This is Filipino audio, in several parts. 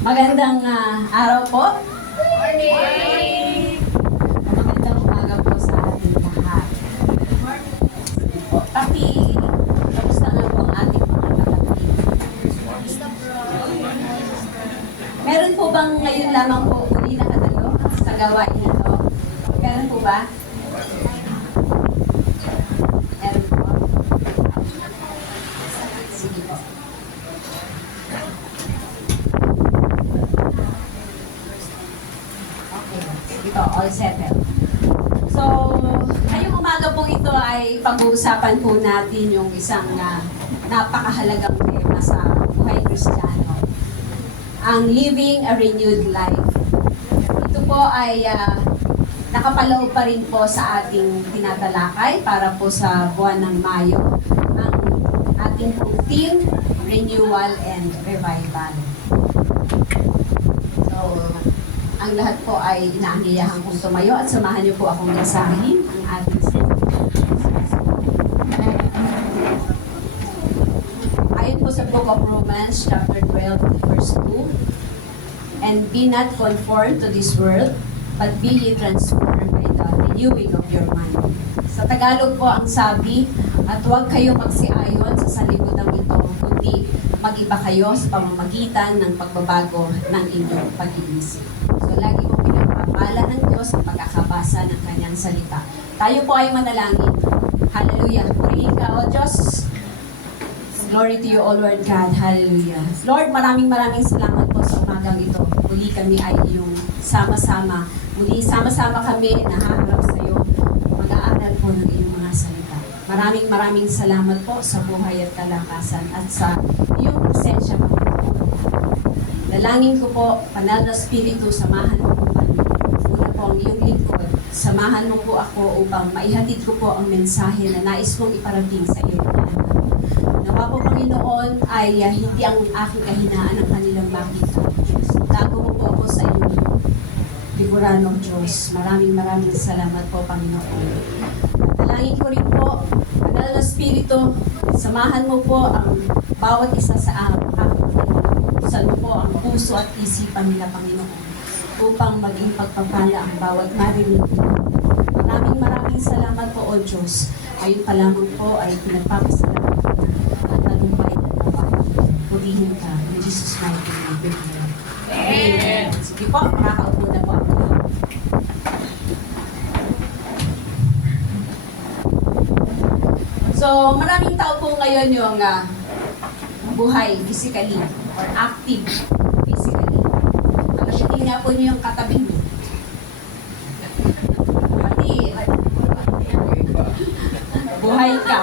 Magandang araw po. Morning! Magandang umaga po sa ating lahat. Kamusta nga po ang ating mga kapatid? Meron po bang ngayon lamang po uli nakatalo sa gawain na to? Meron po ba? Meron po. Sige po. Ito, all settled. So, ngayong umaga po ito ay pag-uusapan po natin yung isang napakahalagang tema sa buhay Kristiyano. Ang living a renewed life. Ito po ay nakapaloob pa rin po sa ating tinatalakay para po sa buwan ng Mayo. Ang ating pong theme, renewal and revival. So, ang lahat po ay inaanyayahan kong tumayo at samahan niyo po akong basahin ang ating ayon po sa Book of Romans, chapter 12, verse 2. And be not conformed to this world, but be ye transformed by the renewing of your mind. Sa Tagalog po ang sabi, at huwag kayo magsiayon sa sanlibutan ito, kundi mag-iba kayo sa pamamagitan ng pagbabago ng inyong pag-iisip. So, lagi po pinagpapala ng Diyos ang pagkakabasa ng kanyang salita. Tayo po ay manalangin. Hallelujah. Purihin ka, O Diyos. Glory to you, O Lord God. Hallelujah. Lord, maraming salamat po sa umagang ito. Muli kami ay iyong sama-sama. Muli sama-sama kami nahaharap sa iyo. Mag-aaral po ng iyong mga salita. Maraming salamat po sa buhay at kalakasan at sa iyong presensya, Panginoon. Dalangin ko po, Banal na Espiritu, samahan mo po kami. Una po ang iyong lingkod. Samahan mo po ako upang maihatid ko po ang mensahe na nais mong iparating sa iyo. Nawa po, Panginoon, ay hindi ang aking kahinaan ang kanilang makita. Tago mo po ako sa iyo. Liburan ng Diyos. Maraming salamat po, Panginoon. Dalangin ko rin po, Banal na Espiritu, samahan mo po ang bawat isa sa aking buksan mo po ang puso at isipan nila, Panginoon, upang maging pagpapala ang bawat marinig. Maraming salamat po, O Diyos. Ayun pa lamang po ay pinagpapasalamat ko na at talumpay na nawa. Purihin ka. In Jesus' mighty name. Amen. Sige po, makakaupo na po ako. So, maraming tao po ngayon yung buhay physically or active physically. Pagkating nga po niyo yung katabi mo. Pati, buhay ka.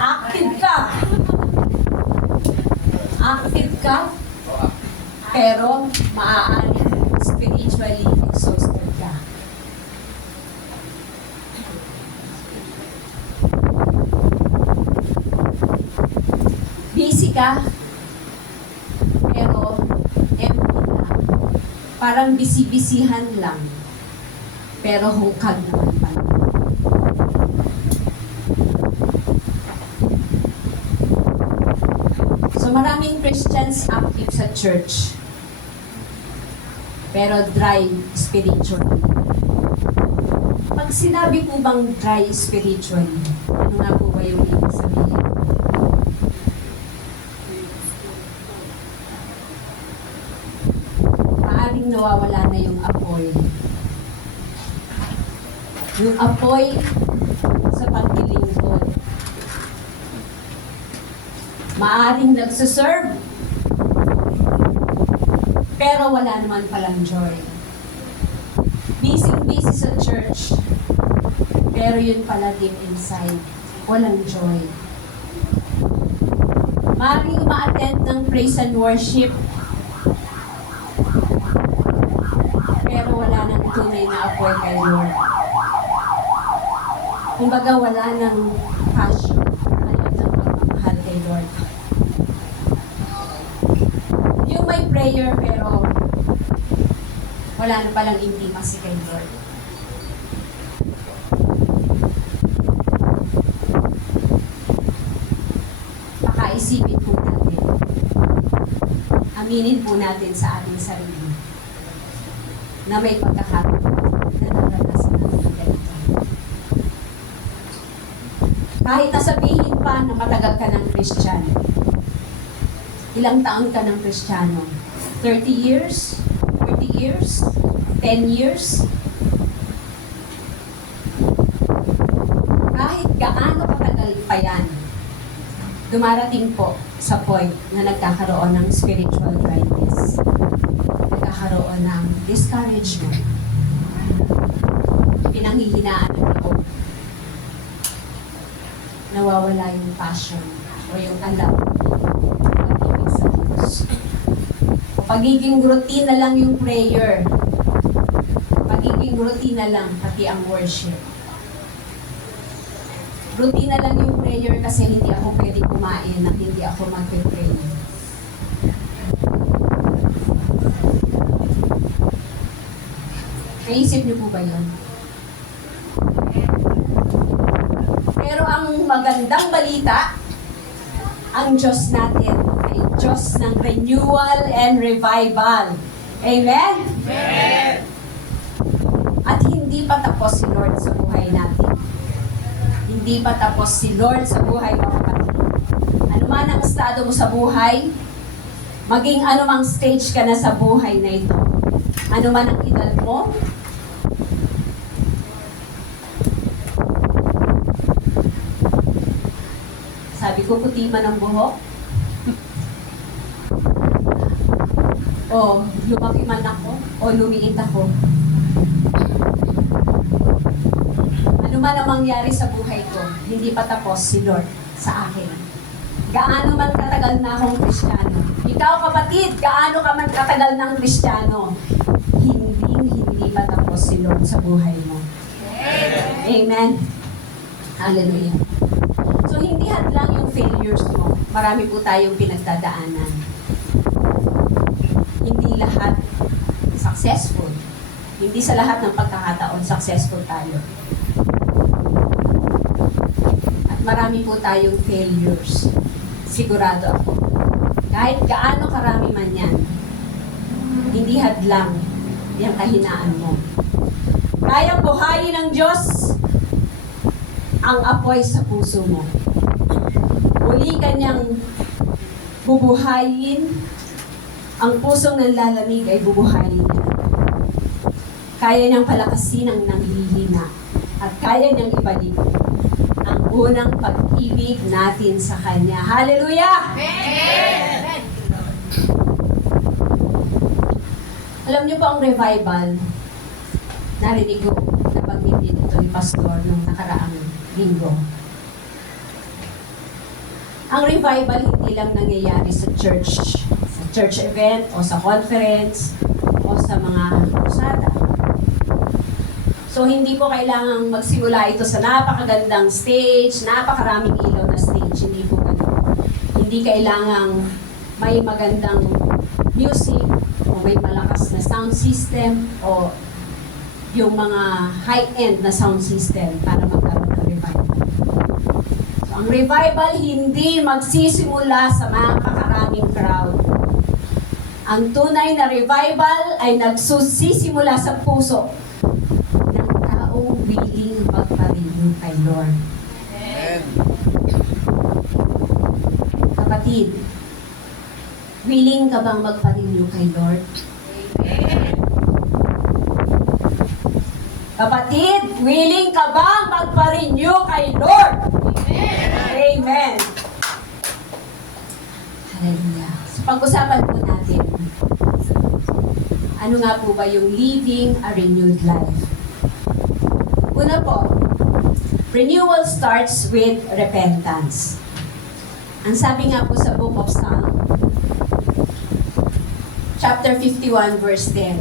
Active ka. Active ka, pero maaaring spiritually exhausted ka. Busy ka, pero empty ka. Parang busy-busyhan lang, pero hukag naman pala. So maraming Christians active sa church, pero dry spiritually. Pag sinabi po bang dry spiritually, ano nga po ba yung ibig sabihin? Maaring nawawala na yung apoy. Yung apoy sa paglilingkod. Maaring nagsaserve, pero wala naman palang joy. Busy sa church, pero yun pala deep inside, walang joy. Maaring uma-attend ng praise and worship, pero wala nang tunay na apoy kay Lord. Kumbaga wala nang passion, ng pagmamahal kay Lord. Yung may prayer pero wala na palang intimacy kay Lord. Pakaisipin po natin. aminin po natin sa ating sarili na may pagkakataon na naranasan natin ganito. Kahit nasabihin pa na matagal ka ng Kristiyano, ilang taon ka ng Kristiyano? 30 years? 40 years? 10 years? Kahit gaano katagal pa yan, dumarating po sa point na nagkakaroon ng spiritual dryness. Nagkakaroon ng discouragement. Pinanghihinaan ng loob. Nawawala yung passion o yung alam pag-ibig sa Diyos. O pagiging routine na lang yung prayer. Pagiging routine na lang pati ang worship. Routine na lang yung prayer kasi hindi ako pwede kumain na hindi ako mag-pray. Naisip niyo po ba yun? Pero ang magandang balita, ang Diyos natin ay Diyos ng renewal and revival. Amen? Amen! At hindi pa tapos si Lord sa buhay natin. Hindi pa tapos si Lord sa buhay mo, kapatid. Ano man ang estado mo sa buhay, maging anumang stage ka na sa buhay na ito, ano man ang edad mo, sabi ko, puti man ang buhok, o lumaki man ako, o lumiit ako, ano man ang mangyari sa buhay ko, hindi pa tapos si Lord sa akin. Gaano man katagal na akong Kristiyano. Ikaw, kapatid, gaano ka man katagal ng Kristiyano, hindi pa tapos si Lord sa buhay mo. Amen. Hallelujah. So, hindi hadlang yung failures mo. Marami po tayong pinagdadaanan. Hindi lahat successful. Hindi sa lahat ng pagkakataon successful tayo. Marami po tayong failures. Sigurado ako. Kahit gaano karami man yan, hindi hadlang yung kahinaan mo. Kayang buhayin ng Diyos ang apoy sa puso mo. Muli kanyang bubuhayin, ang pusong nanlalamig ay bubuhayin niya. Kaya niyang palakasin ang nanghihina at kaya niyang ibalik ang unang pag-ibig natin sa Kanya. Hallelujah! Amen! Alam niyo po ang revival, narinig ko na pag-ibig ito ni Pastor nung nakaraang linggo. Ang revival hindi lang nangyayari sa church event o sa conference o sa mga krusada. So, hindi po kailangang magsimula ito sa napakagandang stage, napakaraming ilaw na stage. Hindi po ganun. Hindi kailangang may magandang music o may malakas na sound system o yung mga high-end na sound system para magkaroon ng revival. So, ang revival hindi magsisimula sa napakaraming crowd. Ang tunay na revival ay nagsusisimula sa puso willing magpa-renew kay Lord. Amen. Kapatid, willing ka bang magpa-renew kay Lord? Amen. Kapatid, willing ka bang magpa-renew kay Lord? Amen. Amen. Hallelujah. So, pag-usapan po natin, ano nga po ba yung living a renewed life? Una po, renewal starts with repentance. Ang sabi nga po sa Book of Psalm, chapter 51, verse 10,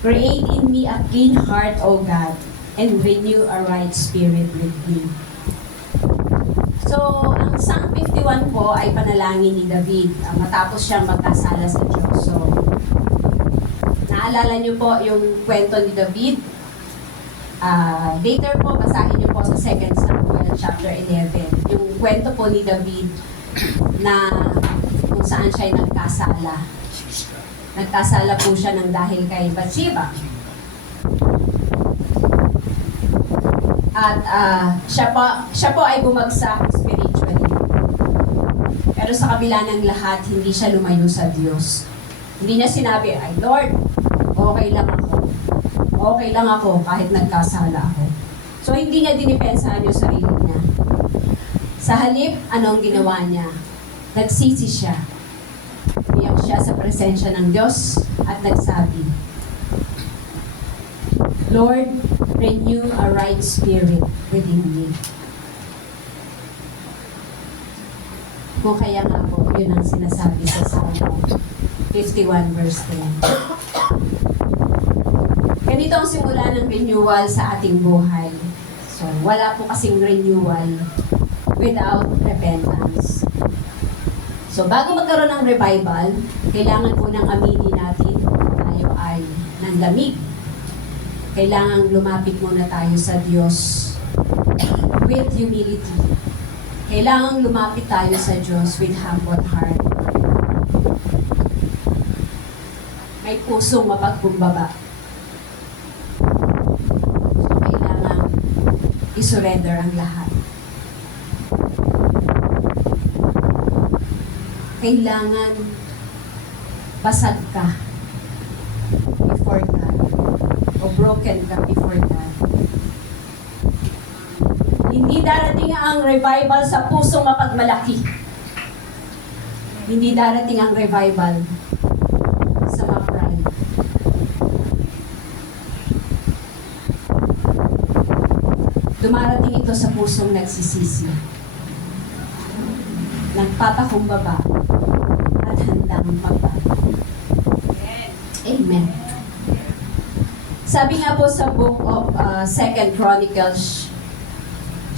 Create in me a clean heart, O God, and renew a right spirit with me. So, ang Psalm 51 po ay panalangin ni David matapos siyang magkasala sa Diyos. So, naalala niyo po yung kwento ni David? Later po, basahin niyo po sa 2 Samuel chapter 11. Yung kwento po ni David na kung saan siya nagkasala. Nagkasala po siya ng dahil kay Bathsheba. At siya po ay bumagsak spiritually. Pero sa kabila ng lahat, hindi siya lumayo sa Diyos. Hindi niya sinabi, ay Lord, okay lang ako. Okay lang ako kahit nagkasala ako. So hindi niya dinipensahan yung sarili niya. Sa halip, anong ginawa niya? Nagsisi siya. Umiyak siya sa presensya ng Diyos at nagsabi, Lord, renew a right spirit within me. Kung kaya nga po, yun ang sinasabi sa Psalm 51 verse 10. Ganito ang simula ng renewal sa ating buhay. So, wala po kasing renewal without repentance. So, bago magkaroon ng revival, kailangan po nang aminin natin tayo ay nanlamig. Kailangan lumapit muna tayo sa Diyos with humility. Kailangan lumapit tayo sa Diyos with humble heart. May pusong mapagkumbaba. So, kailangan isurrender ang lahat. Kailangan basag ka before God o broken ka before God. Hindi darating ang revival sa pusong mapagmalaki. Hindi darating ang revival sa ma-pride. Dumarating ito sa pusong nagsisisi. Nagpapakumbaba at handang magbago. Amen. Sabi nga po sa book of 2 Chronicles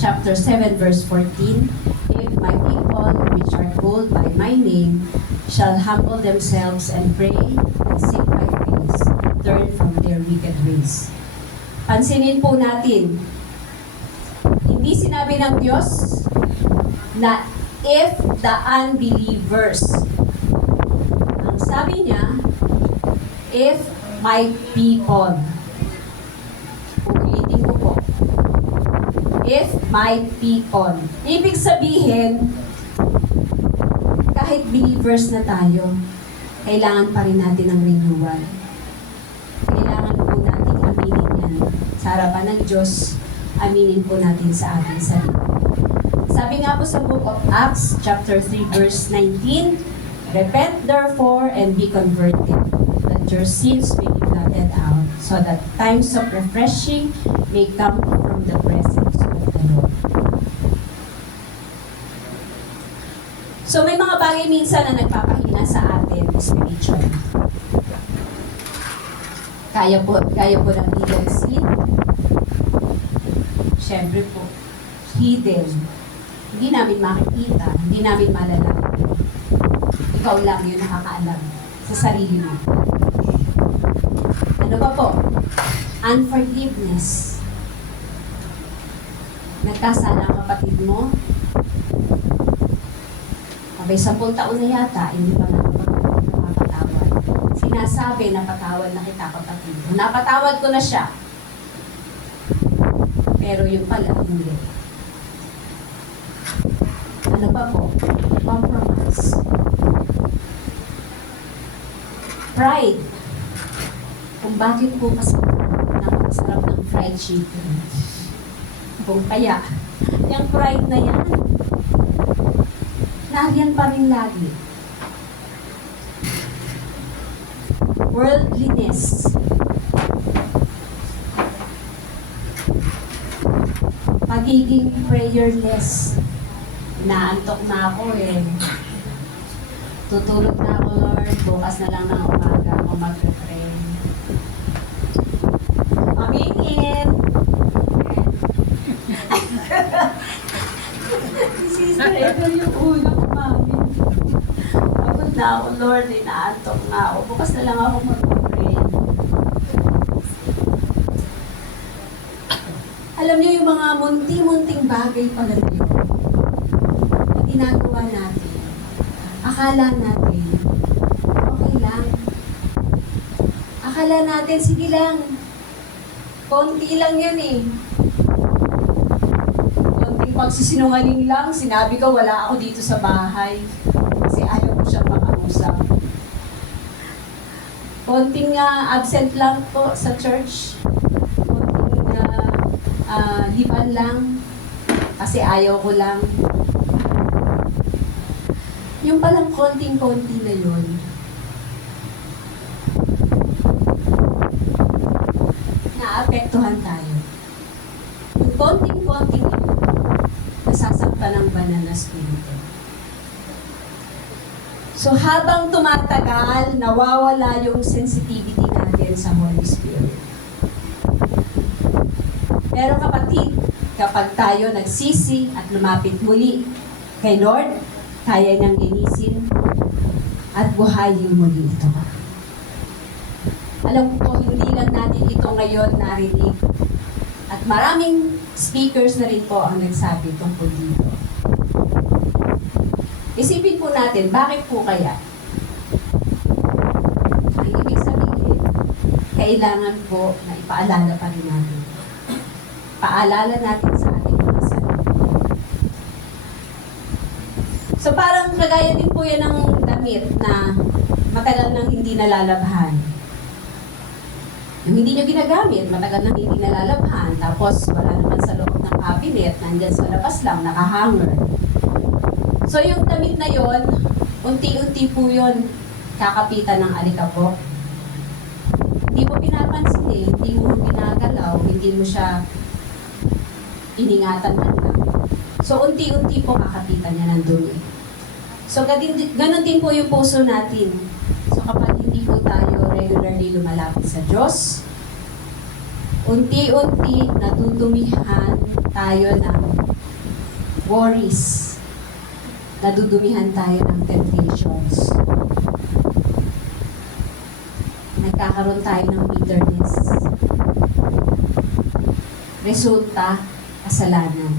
chapter 7 verse 14, if my people which are called by my name shall humble themselves and pray and seek my face, turn from their wicked ways. Pansinin po natin, hindi sinabi ng Diyos na if the unbelievers. Ang sabi niya, if my people. Ulitin ko po. If my people. Ibig sabihin, kahit believers na tayo, kailangan pa rin natin ng renewal. Kailangan po natin aminin yan. Sa harapan ng Diyos, aminin po natin sa ating sarili. Sabi nga po sa book of Acts, chapter 3, verse 19, repent therefore and be converted, that your sins may be blotted out, so that times of refreshing may come from the presence of the Lord. So may mga bagay minsan na nagpapahina sa atin spiritually. Kaya po ng hidden sin. Siyempre po, hidden. Hindi namin makikita, hindi namin malalaman. Ikaw lang yung nakakaalam sa sarili mo. Ano ba po? Unforgiveness. Nagkasala ang kapatid mo. Abay, 10 taon na yata, hindi pa nakapatawad. Sinasabi na patawad na kita, kapatid mo. Napatawad ko na siya. Pero yung pala, hindi. Ano pa po? Compromise. Pride. Kung bakit po kasi napakasarap ng fried chicken. Kung kaya, yung pride na yan, nariyan pa rin lagi. Worldliness. Pagiging prayerless. Naantok na ako eh. Tutulog na ako, Lord. Bukas na lang ng umaga ako mag-pray. Aminin! Si Sister Ethel yung ulo ko, mami. Pagod na ako, Lord. Naantok na ako. Bukas na lang ako mag-pray. Alam niyo yung mga munti-munting bagay pala na yun. Ginagawa natin. Akala natin akala natin, sige lang, konti lang yan eh. Konting pagsisinungaling lang, sinabi ko wala ako dito sa bahay kasi ayaw ko siyang makausap. Konting absent lang po sa church. Konting liban lang kasi ayaw ko lang. Yung palang konting-konti na yun, naapektuhan tayo. Yung konting-konting yun, nasasaktan ng banal na spirito. So habang tumatagal, nawawala yung sensitivity natin sa Holy Spirit. Pero kapatid, kapag tayo nagsisi at lumapit muli kay Lord, kaya niyang linisin at buhayin muli ito. Alam ko, hindi lang natin ito ngayon narinig. At maraming speakers na rin po ang nagsabi tungkol dito. Isipin po natin, bakit po kaya? Ang ibig sabihin, kailangan po na ipaalala pa rin natin. Paalala natin sa ating mga sarili. So parang kagaya din po yan ng damit na matagal nang hindi nalalabhan. Yung hindi nyo ginagamit, matagal nang hindi nalalabhan, tapos wala naman sa loob ng cabinet, nandyan sa labas lang, nakahanger. So yung damit na yon, unti-unti po yun kakapitan ng alikabok. Hindi mo pinapansin eh, hindi mo pinagalaw, hindi mo siya iningatan man lang. So unti-unti po kakapitan niya ng dumi. So ganun din po yung puso natin. So kapag hindi po tayo regularly lumalapit sa Diyos, unti-unti natudumihan tayo ng worries. Nadudumihan tayo ng temptations. Nagkakaroon tayo ng bitterness. Resulta, kasalanan.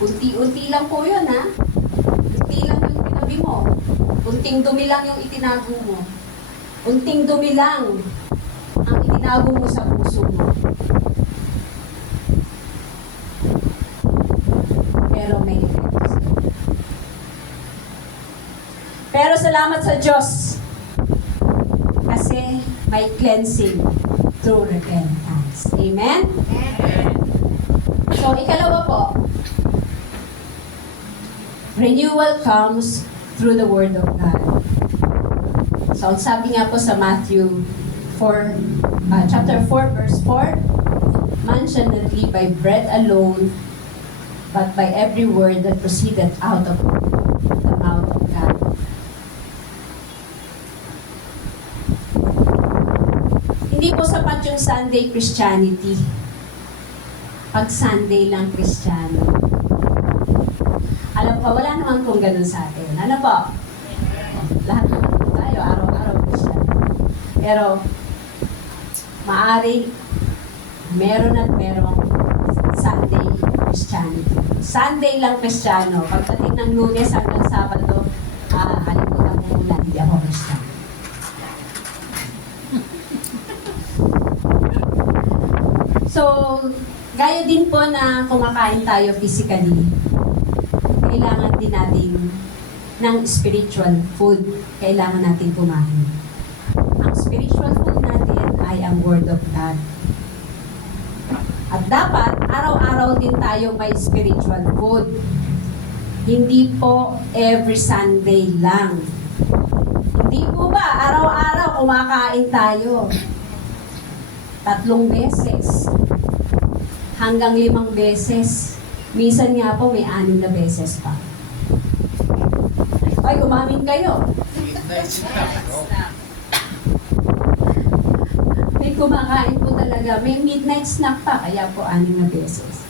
Unti-unti lang po yun, ha? Unti lang yung tinabi mo. Unting dumi lang yung itinago mo. Unting dumi lang ang itinago mo sa puso mo. Pero may epekto sa'yo. Pero salamat sa Diyos kasi may cleansing through repentance. Amen? Amen. So, ikalawa po, renewal comes through the Word of God. So, sabi nga po sa Matthew 4, chapter 4, verse 4, man shall not live by bread alone, but by every word that proceedeth out of the mouth of God. Hindi po sapat yung Sunday Christianity. Pag Sunday lang Kristiyano. Alam ko, wala naman kung ganun sa atin. Ano po? Lahat naman po tayo, araw-araw Kristiyano. Pero, maari, meron at merong Sunday Christianity. Sunday lang Kristiyano. Pagdating ng Lunes hanggang Sabado, kalimutan ko muna, hindi ako Kristiyano. So, gaya din po na kumakain tayo physically, kailangan din natin ng spiritual food. Kailangan natin kumain. Ang spiritual food natin ay ang Word of God. At dapat, araw-araw din tayo may spiritual food. Hindi po every Sunday lang. Hindi po ba, araw-araw kumakain tayo. 3 beses. Hanggang 5 beses. Minsan nga po may 6 na beses pa. Ay, umamin kayo. May kumakain po talaga. May midnight snack pa, kaya po 6 na beses.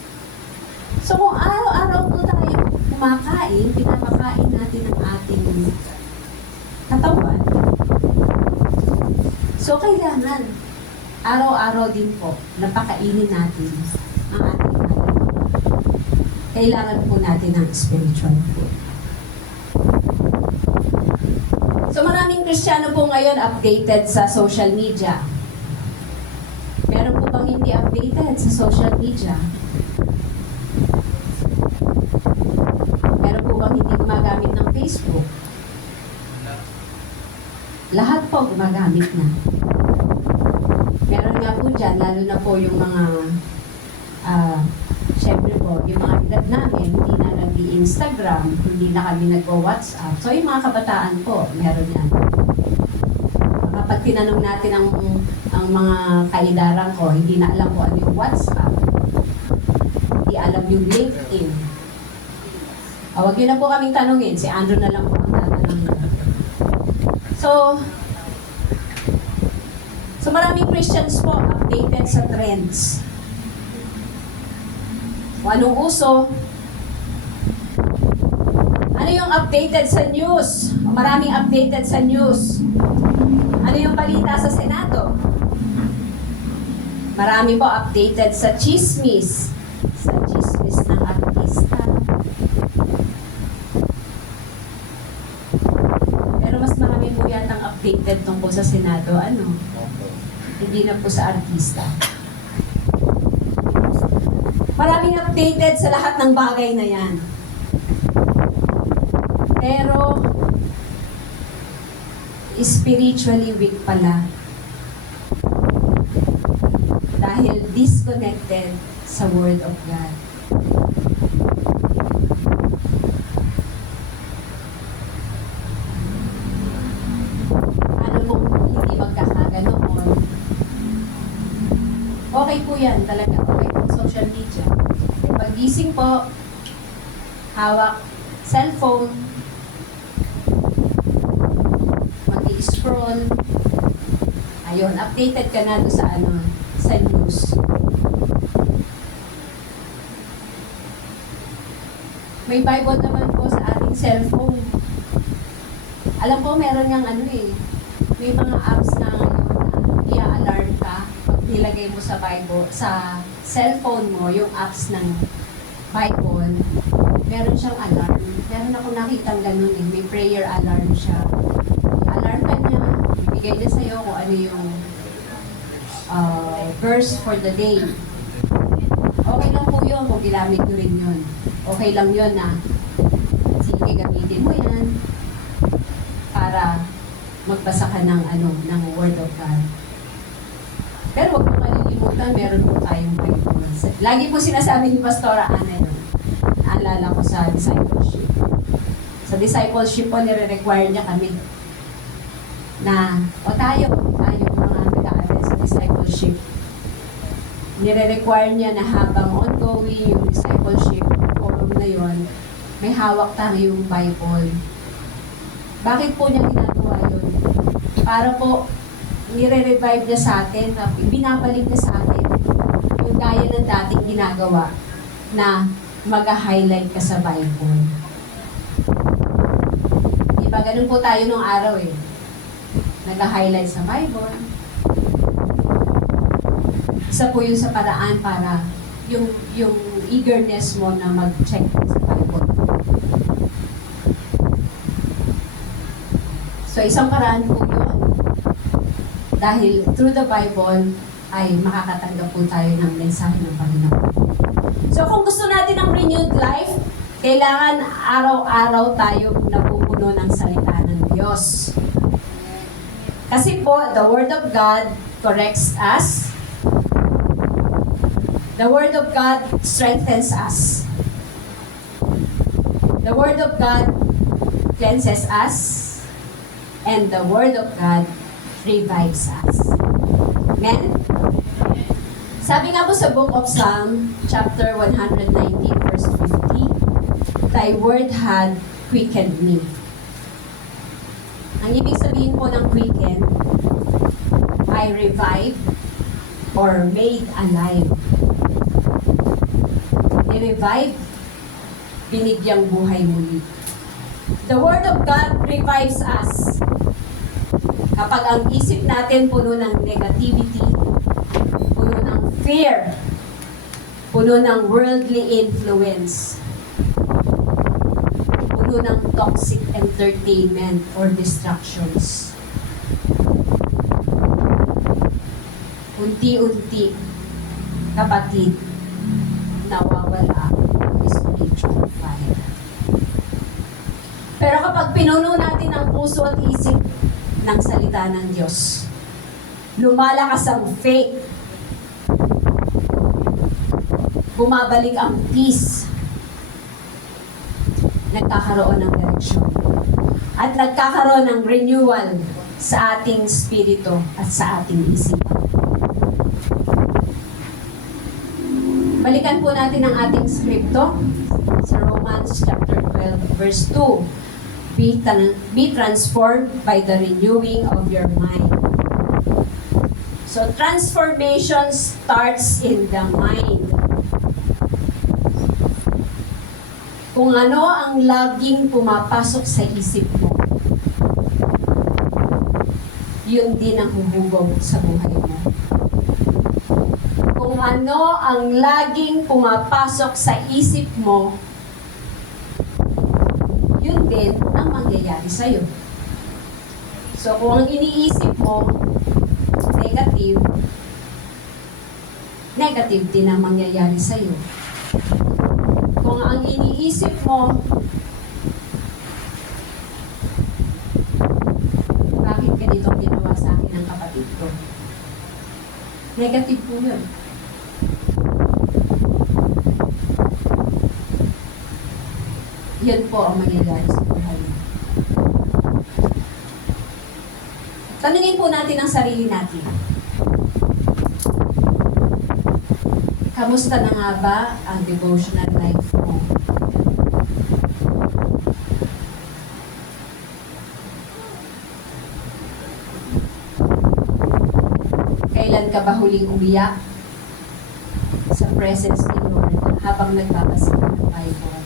So kung araw-araw po tayo kumakain, pinapakain natin ang ating katawan. So kailangan, araw-araw din po, napakainin natin ang ating katawan. Kailangan po natin ng spiritual food. So maraming Kristiyano po ngayon updated sa social media. Meron po bang hindi updated sa social media? Meron po bang hindi gumagamit ng Facebook? Lahat po gumagamit na. Meron nga po dyan, lalo na po yung mga, syempre po, yung mga edad namin, hindi na nag-Instagram, hindi na kami nag-WhatsApp. So yung mga kabataan po, meron yan. Kapag tinanong natin ang mga kaidaran ko, hindi na alam ko ano yung WhatsApp. Hindi alam yung LinkedIn. Huwag yun na po kaming tanungin, si Andrew na lang po ang tatanungin. So maraming Christians po updated sa trends. Kung anong uso, ano yung updated sa news? Maraming updated sa news. Ano yung balita sa Senado? Marami po updated sa chismis. Sa chismis ng artista. Pero mas marami po yatang updated tungkol sa Senado. Ano? Hindi na po sa artista. Maraming updated sa lahat ng bagay na yan. Pero, spiritually weak pala. Dahil disconnected sa Word of God. Ano kung hindi magkakaganoon? Okay po yan talaga. Okay po social media. Pag-gising po, hawak cellphone, mag-i-scroll. Ayun, updated ka na doon sa news. May Bible naman po sa ating cellphone. Alam ko meron niyang may mga apps na ngayon na i-alarm ka pag nilagay mo sa Bible, sa cellphone mo, yung apps ng Bible, meron siyang alarm. Meron akong nakitang ganun may prayer alarm siya. I-alarm ka niya, ibigay na sa'yo kung ano yung verse for the day. Okay lang po yun kung ginamit nyo rin yun. Okay lang yun na sige, gamitin mo yan para magbasa ka ng Word of God. Pero huwag mo kalilimutan, meron po tayong Bible. Lagi po sinasabi ni Pastora Ana yun. Naalala ko sa discipleship. Sa discipleship po, nire-require niya kami na, tayo mga nag-aaral sa discipleship. Nire-require niya na habang ongoing yung discipleship forum na yon, may hawak tayong Bible. Bakit po niya ginagawa yun? Para po, nire-revive niya sa atin, binabalik niya sa atin yung gaya ng dating ginagawa na mag-highlight ka sa Bible. Diba, ganun po tayo nung araw nag-highlight sa Bible. Isa po yun sa paraan para yung eagerness mo na mag-check sa Bible. So, isang paraan po yun. Dahil through the Bible, ay makakatanggap po tayo ng mensahe ng Panginoon. So, kung gusto natin ng renewed life, kailangan araw-araw tayo napupuno ng salita ng Diyos. Kasi po, the Word of God corrects us. The Word of God strengthens us. The Word of God cleanses us. And the Word of God revives us. Amen? Sabi nga po sa Book of Psalm, chapter 119, verse 50, Thy Word had quickened me. Ang ibig sabihin po ng quicken, ay revived or made alive. I-revive, binigyang buhay muli. The Word of God revives us. Kapag ang isip natin puno ng negativity, puno ng fear, puno ng worldly influence, puno puno ng toxic entertainment or distractions. Unti-unti, kapatid, nawawala ang spiritual fire. Pero kapag pinuno natin ang puso at isip ng salita ng Diyos, lumalakas ang faith, bumabalik ang peace, nagkakaroon ng direksyon, at nagkakaroon ng renewal sa ating spirito at sa ating isipan. Balikan po natin ang ating skripto sa Romans chapter 12, verse 2. Be transformed by the renewing of your mind. So, transformation starts in the mind. Kung ano ang laging pumapasok sa isip mo, yun din ang huhubog sa buhay mo. Kung ano ang laging pumapasok sa isip mo, yun din ang mangyayari sa'yo. So, kung ang iniisip mo, negative, negative din ang mangyayari sa'yo. Kung ang iniisip mo, bakit ganito ang ginawa sa akin ng kapatid ko? Negative po yun. Yan po ang mangyayari sa buhay mo. Tanungin po natin ang sarili natin. Kamusta na nga ba ang devotional life mo? Kailan ka ba huling umiyak sa presence ni Lord habang nagbabasa ng Bible?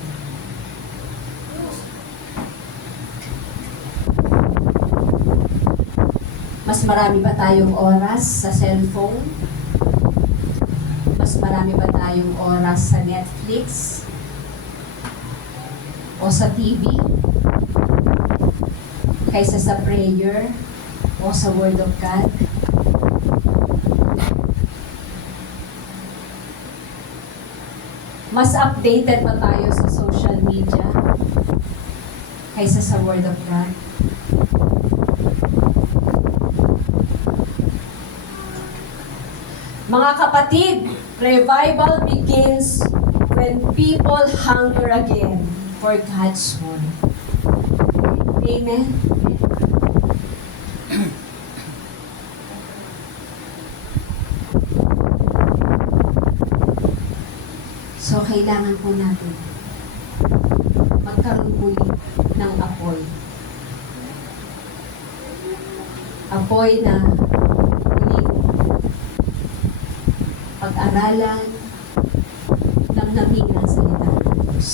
Mas marami ba tayong oras sa cellphone? Mas marami ba tayong oras sa Netflix? O sa TV? Kaysa sa prayer? O sa Word of God? Mas updated ba tayo sa social media? Kaysa sa Word of God? Mga kapatid, revival begins when people hunger again for God's Word. Amen? So, kailangan po natin magkaroon muli ng apoy. Apoy na muling pag-aralan, namnamin ang salita ng Diyos.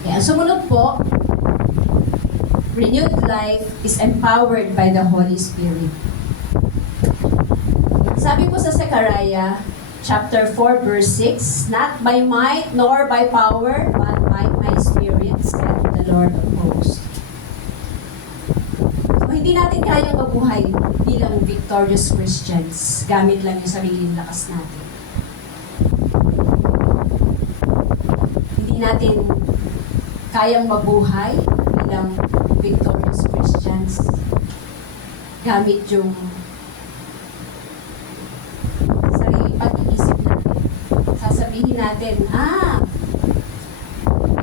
Kaya ang sumunod po, renewed life is empowered by the Holy Spirit. Sabi po sa Zechariah, chapter 4, verse 6, "Not by might nor by power, but by my Spirit, said the Lord of hosts." So, hindi natin kayang mabuhay bilang victorious Christians gamit lang yung sariling lakas natin. Hindi natin kayang mabuhay bilang victorious Christians gamit yung sariling pag-iisip natin. Sasabihin natin,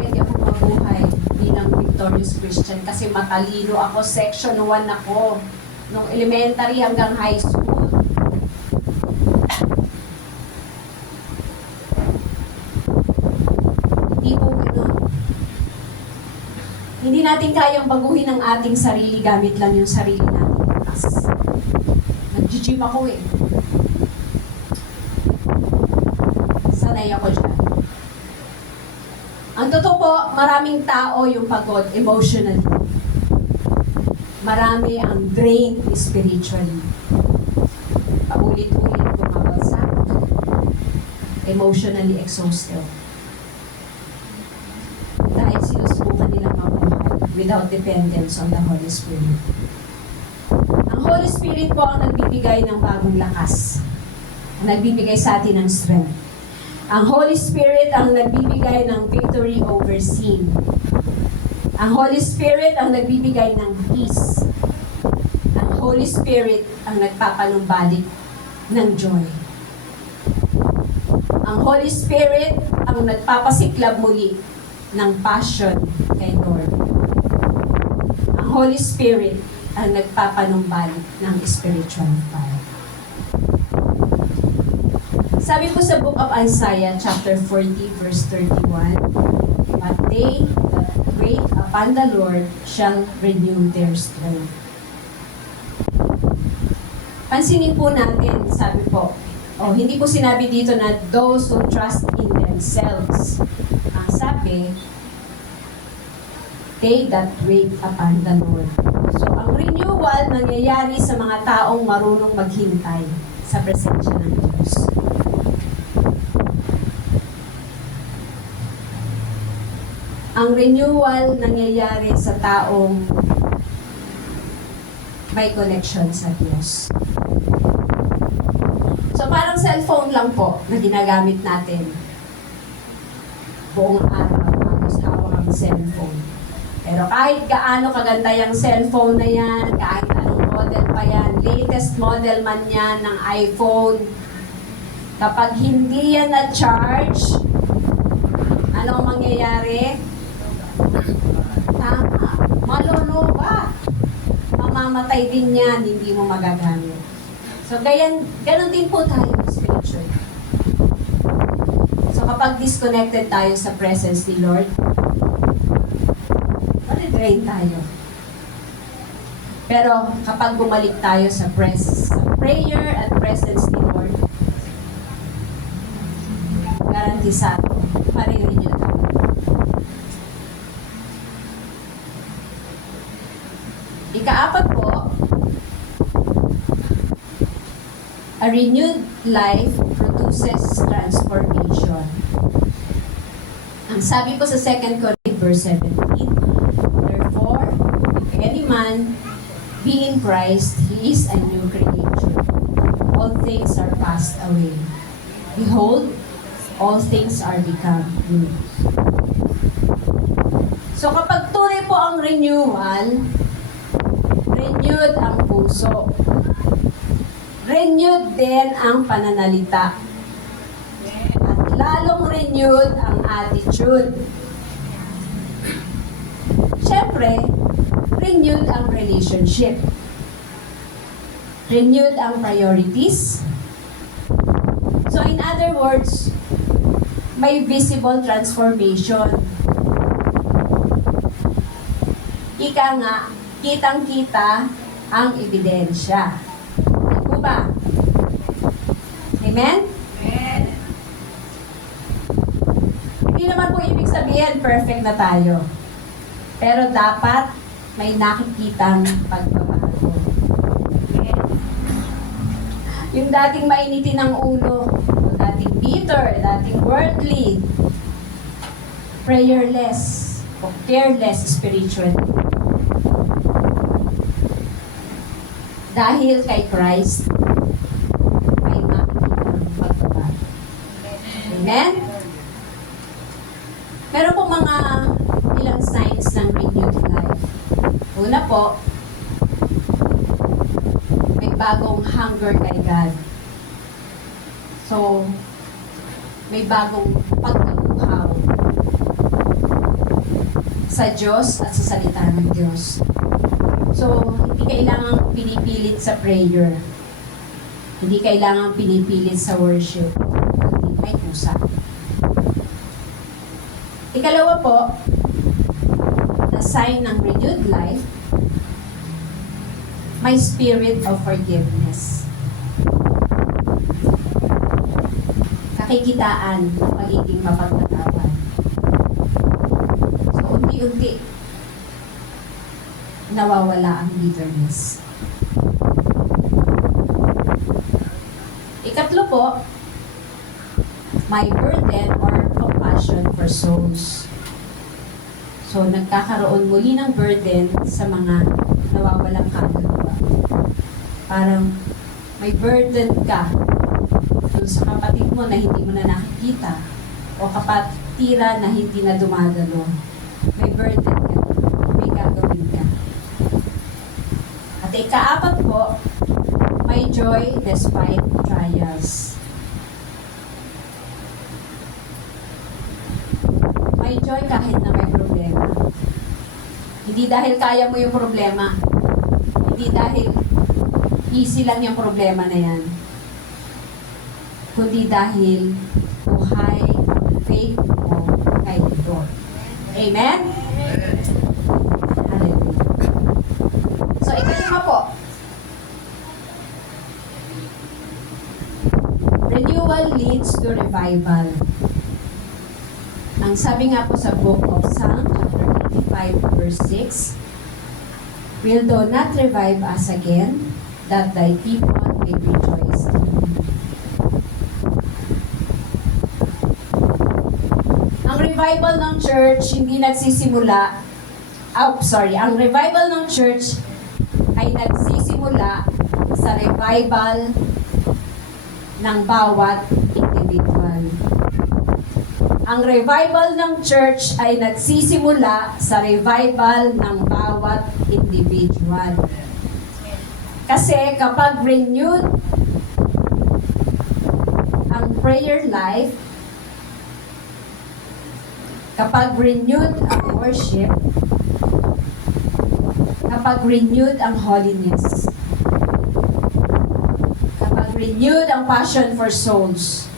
pwede ako mabuhay bilang victorious Christian kasi matalino ako, section 1 ako, nung elementary hanggang high school. Hindi po ganun. Hindi natin kayang baguhin ang ating sarili gamit lang yung sarili natin lakas. Nag-gym ako eh. Sanay ako dyan. Ang totoo po, maraming tao yung pagod emotionally. Marami ang drained spiritually. Paulit-ulit bumabagsak. Emotionally exhausted. without dependence on the Holy Spirit. Ang Holy Spirit po ang nagbibigay ng bagong lakas. Ang nagbibigay sa atin ng strength. Ang Holy Spirit ang nagbibigay ng victory over sin. Ang Holy Spirit ang nagbibigay ng peace. Ang Holy Spirit ang nagpapanumbalik ng joy. Ang Holy Spirit ang nagpapasiklab muli ng passion kay Lord. Ang Holy Spirit ang nagpapanumbalik ng spiritual fire. Sabi po sa book of Isaiah, chapter 40, verse 31, "But they that wait upon the Lord shall renew their strength." Pansinin po natin, sabi po, hindi po sinabi dito na those who trust in themselves. Ang sabi, they that wait upon the Lord. So, ang renewal nangyayari sa mga taong marunong maghintay sa presensya ng Diyos. Ang renewal nangyayari sa taong may connection sa Diyos. So, parang cellphone lang po na ginagamit natin buong araw. Halos hawak ang cellphone. Pero kahit gaano kaganda yung cellphone na yan, kahit anong model pa yan, latest model man yan ng iPhone, kapag hindi yan na-charge, anong mangyayari? Tama, malulubat. Mamamatay din yan, hindi mo magagamit. So, ganun din po tayo spiritual. So, kapag disconnected tayo sa presence ni Lord, malidrain tayo. Pero, kapag bumalik tayo sa prayer at presence ni Lord, garantisado, maririn niyo tayo. Ika-apat po, a renewed life produces transformation. Ang sabi po sa 2 Corinthians verse 17, "Therefore, if any man be in Christ, he is a new creature. All things are passed away. Behold, all things are become new." So kapag tunay po ang renewal, renewed ang puso. Renewed din ang pananalita. At lalong renewed ang attitude. Siyempre, renewed ang relationship. Renewed ang priorities. So in other words, may visible transformation. Ika nga, kitang-kita ang ebidensya. Di ba? Amen? Amen. Hindi naman po ibig sabihin perfect na tayo. Pero dapat may nakikitang pagbabago. Yung dating mainitin ng ulo, yung dating bitter, dating worldly, prayerless, o careless spiritually. Dahil kay Christ, may makikitang pagbabago. Amen? Meron po mga ilang signs ng renewed life. Una po, may bagong hunger kay God. So, may bagong pagkabuhaw sa Diyos at sa salita ng Diyos. So, hindi kailangang pinipilit sa prayer. Hindi kailangang pinipilit sa worship. Hindi, may kusa. Ikalawa po, the sign ng renewed life, may spirit of forgiveness. Kakikitaan ng pagiging mapagpatawad. So, unti-unti, nawawala ang bitterness. Ikatlo po, may burden or compassion for souls. So, So, nagkakaroon muli ng burden sa mga nawawalang kaluluwa. Parang may burden ka dun sa kapatid mo na hindi mo na nakikita o kapatira na hindi na dumadalo. May burden ka. May gagawin ka. At ikaapat po, may joy despite trials. May joy kahit na may problema. Hindi dahil kaya mo yung problema. Hindi dahil easy lang yung problema na yan. Kundi dahil buhay ang faith mo kay Lord. Amen? Hallelujah. So, ikalima po. Renewal leads to revival. Ang sabi nga po sa book of Psalm, chapter 85, verse 6, "Will thou not revive us again, that thy people may rejoice in thee?" Ang revival ng church hindi nagsisimula, ang revival ng church ay nagsisimula sa revival ng bawat individual. Ang revival ng church ay nagsisimula sa revival ng bawat individual. Kasi kapag renewed ang prayer life, kapag renewed ang worship, kapag renewed ang holiness, kapag renewed ang passion for souls,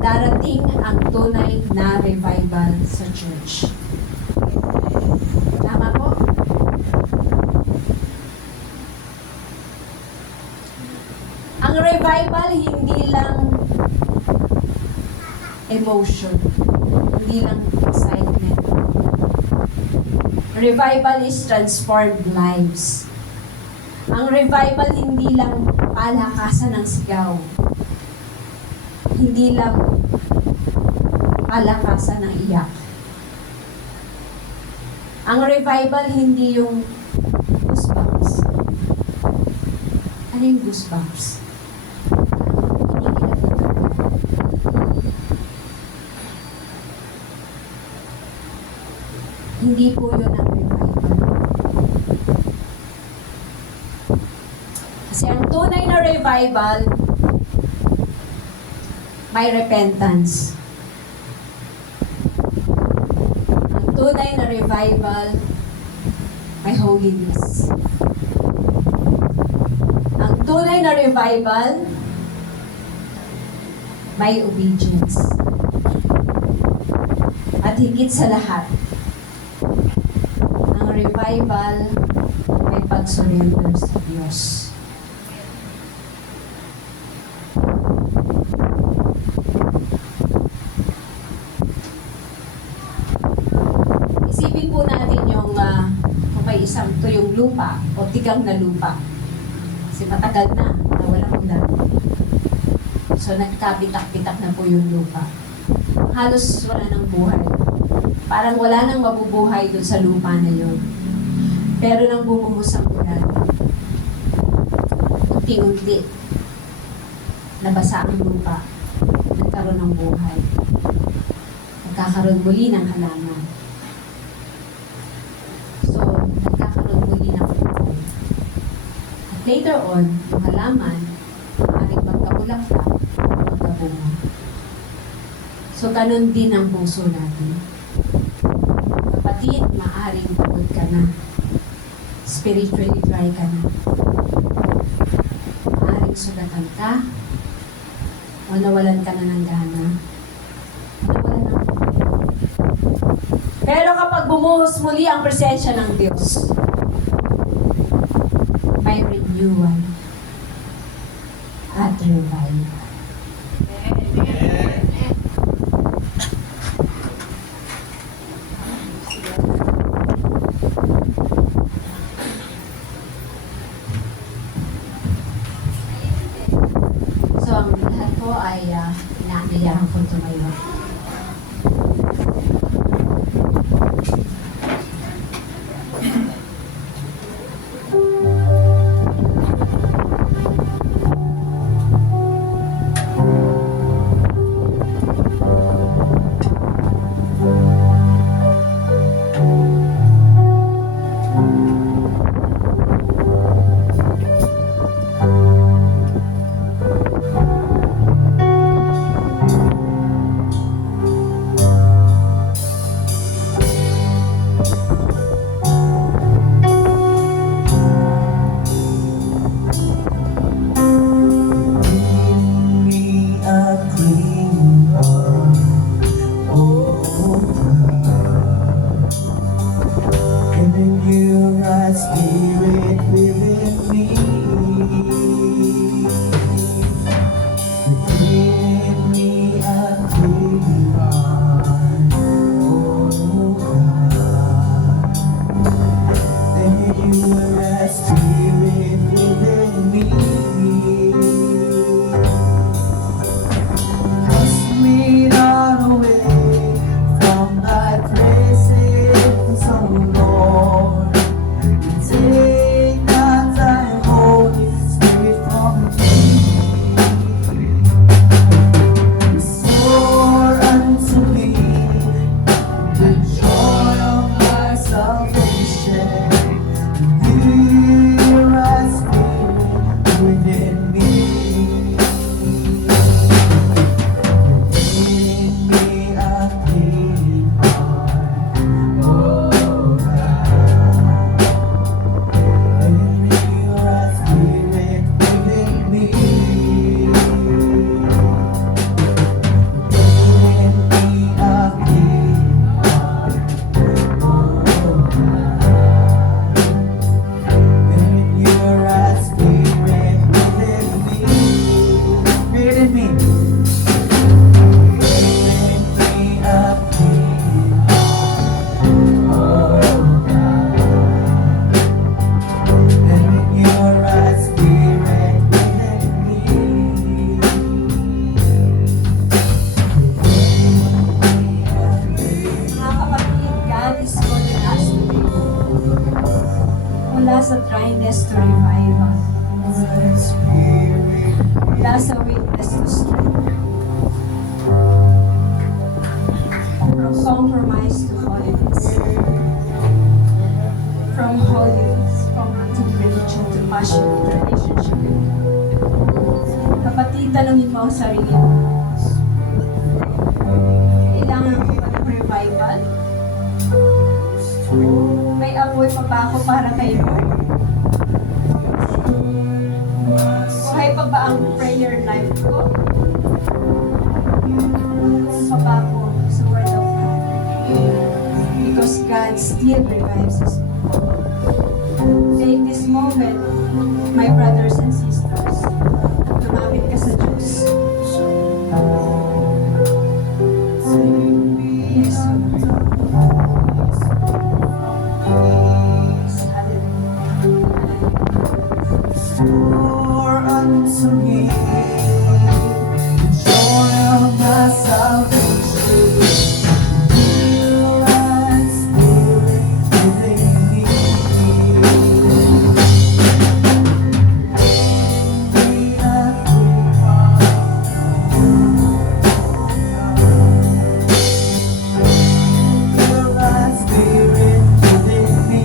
darating ang tunay na revival sa church. Tama po? Ang revival hindi lang emotion, hindi lang excitement. Revival is transformed lives. Ang revival hindi lang palakasan ng sigaw. Hindi lang palakasan ng iyak. Ang revival hindi yung goosebumps. Ano yung goosebumps? Hindi po yun ang revival. Kasi ang tunay na revival, may repentance. Ang tunay na revival, may holiness. Ang tunay na revival, may obedience. At higit sa lahat, ang revival, may pag-surrender sa Diyos. Isipin po natin yung kung may isang tuyong lupa o tigang na lupa. Kasi matagal na walang ulan. So nagkabitak-bitak na po yung lupa. Halos wala nang buhay. Parang wala nang mabubuhay dun sa lupa na yun. Pero nang bumuhos ang ulan, unti-unti, nabasa ang lupa, nagkaroon ng buhay. Nagkakaroon muli ng halaman. So, nagkakaroon muli ng buhay. At later on, yung halaman, maaaring magkabulaklak, magkabunga. So, ganun din ang puso natin. Kapatid, maaaring pagod ka na. Spiritually dry ka na. Maaaring sugatan ka. O nawalan ka na ng gana. Nawalan ng buhay. Pero kapag bumuhos muli ang presensya ng Diyos, may renewal at revival. So, ang lahat po ay inaanyayahan ko tumayo. compromise to holiness. From holiness, from active religion to passionate relationship with God. Kapatid, tanongin mo ang sarili mo. Kailangan ko ba ng revival? May apoy pa ba ako para kay Lord? Buhay pa ba ang prayer life ko? Kung pa ba ako sa Word of God? Because God still revives His people. Take this moment, my brothers and sisters, lumapit ka sa Diyos. Yes, For unto me the joy of thy salvation, pure and spirit within me. Be at pure and spirit within me.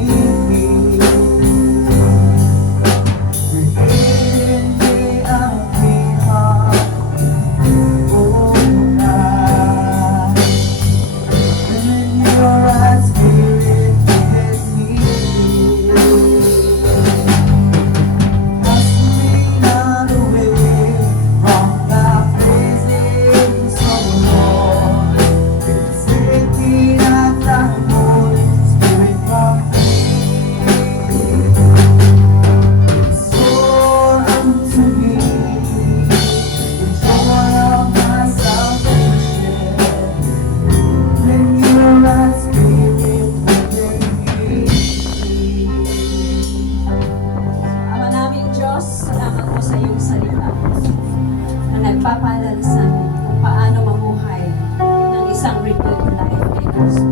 Creating me a clean heart, oh God. Renew your right spirit within me. Cast me not away from thy presence, oh Lord. Take me not thy Holy Spirit from me. Restore unto me the joy of my salvation. Renew your right spirit within me. Ama naming Diyos, salamat po sa iyong salita na nagpapaalala sa amin kung paano mamuhay ng isang renewed life kay Kristo.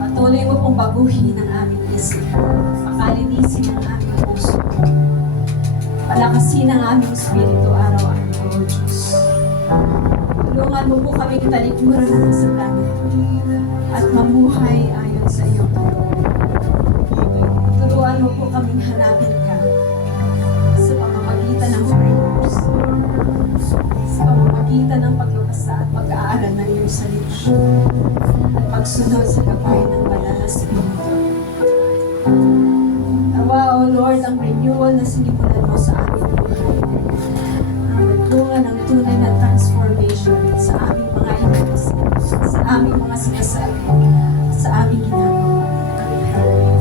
Patuloy mo pong baguhin ang aming isip, pakalinisin ang aming puso, palakasin ang aming spirito araw-araw, O Diyos. Tulungan mo po kaming talikuran ng kasalanan at mamuhay ayon sa iyong tulong. Turuan mo po kaming hanapin ka sa pamamagitan ng prayers, sa pamamagitan ng pagbabasa at pag-aaral ng iyong salita, at pagsunod sa gabay ng banal na Espiritu. Nawa, O Lord, ang renewal na sinimulan mo sa aming buhay, ang magbunga ng tunay na transformation sa aming mga inisip, sa aming mga sinasabi, sa aming ginagawa.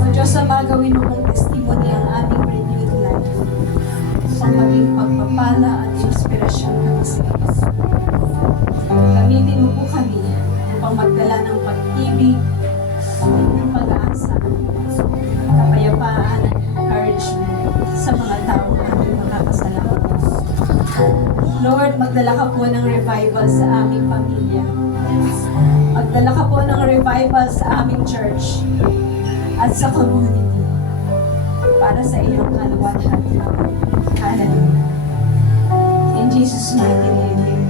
O Diyos, ang magawin mo mong testimony ang aming renewed life upang maging pagpapala at inspirasyon kami sa iyo. Gamitin mo po kami upang magdala ng pag-ibig, ng pag-aasa, kapayapaan at encouragement sa mga taong aming makakasalamat. Lord, magdala ka po ng revival sa aming pamilya. Magdala ka po ng revival sa aming church at sa community para sa iyong kaluwalhatian. Hallelujah. In Jesus' mighty name, we